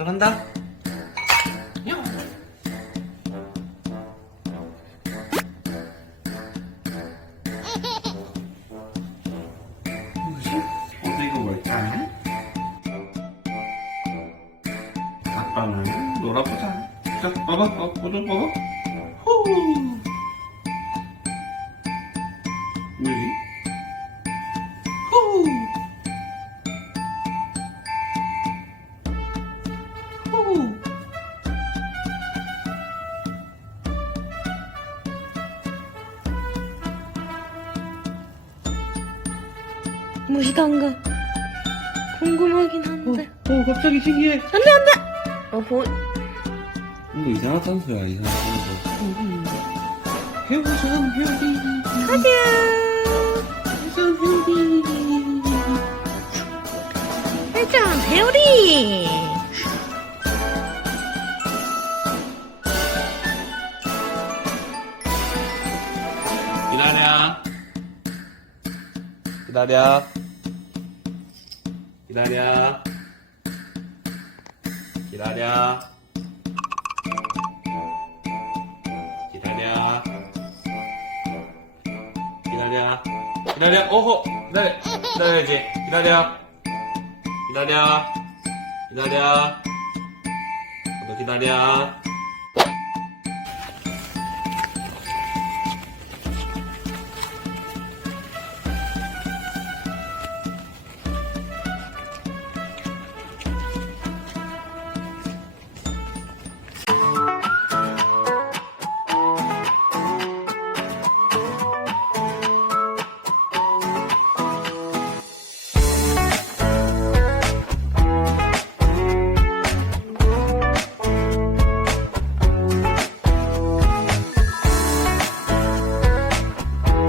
들어간다. 아빠는 놀아보자. 자, 봐봐, 어, 보좀 봐봐. 후. 뭐지? 무시던가 궁금하긴 한데 어, 갑자기 신기해. 안돼 안돼 어 보... 이거 이상한 산소야, 이상한 산소. 해보자, 회오리. 가자 해보자, 회오리. 회장 배우리 기다려. 기다려. 기다려. 기다려. 기다려. 기다려. 기다려. 오호. 기다려. 기다려야지. 기다려. 기다려. 기다려. 너 기다려.